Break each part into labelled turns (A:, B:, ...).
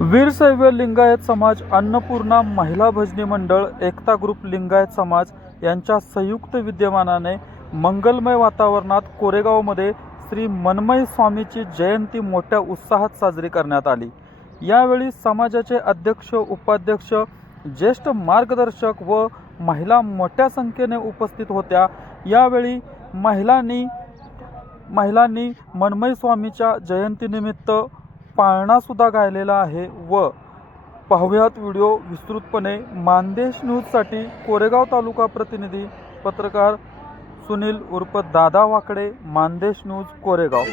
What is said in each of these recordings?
A: वीरशैव लिंगायत समाज अन्नपूर्णा महिला भजनी मंडळ एकता ग्रुप लिंगायत समाज यांच्या संयुक्त विद्यमानाने मंगलमय वातावरणात कोरेगावमध्ये श्री मनमय स्वामीची जयंती मोठ्या उत्साहात साजरी करण्यात आली. यावेळी समाजाचे अध्यक्ष उपाध्यक्ष ज्येष्ठ मार्गदर्शक व महिला मोठ्या संख्येने उपस्थित होत्या. यावेळी महिलांनी महिलांनी मनमय स्वामीच्या जयंतीनिमित्त पाळणासुद्धा गायलेला आहे व पाहुयात व्हिडिओ विस्तृतपणे मानदेश न्यूजसाठी कोरेगाव तालुका प्रतिनिधी पत्रकार सुनील उर्फ दादा वाकडे मानदेश न्यूज कोरेगाव.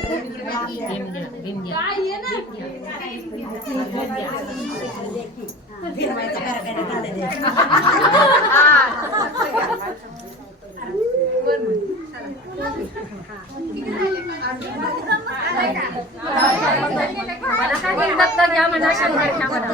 B: दत्त घ्या म्हणा शंकर घ्या म्हणा.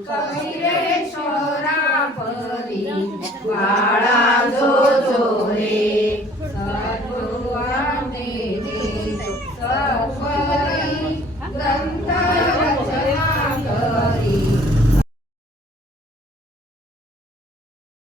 C: કવિ રે છોરા પરી વાળા જો
D: જો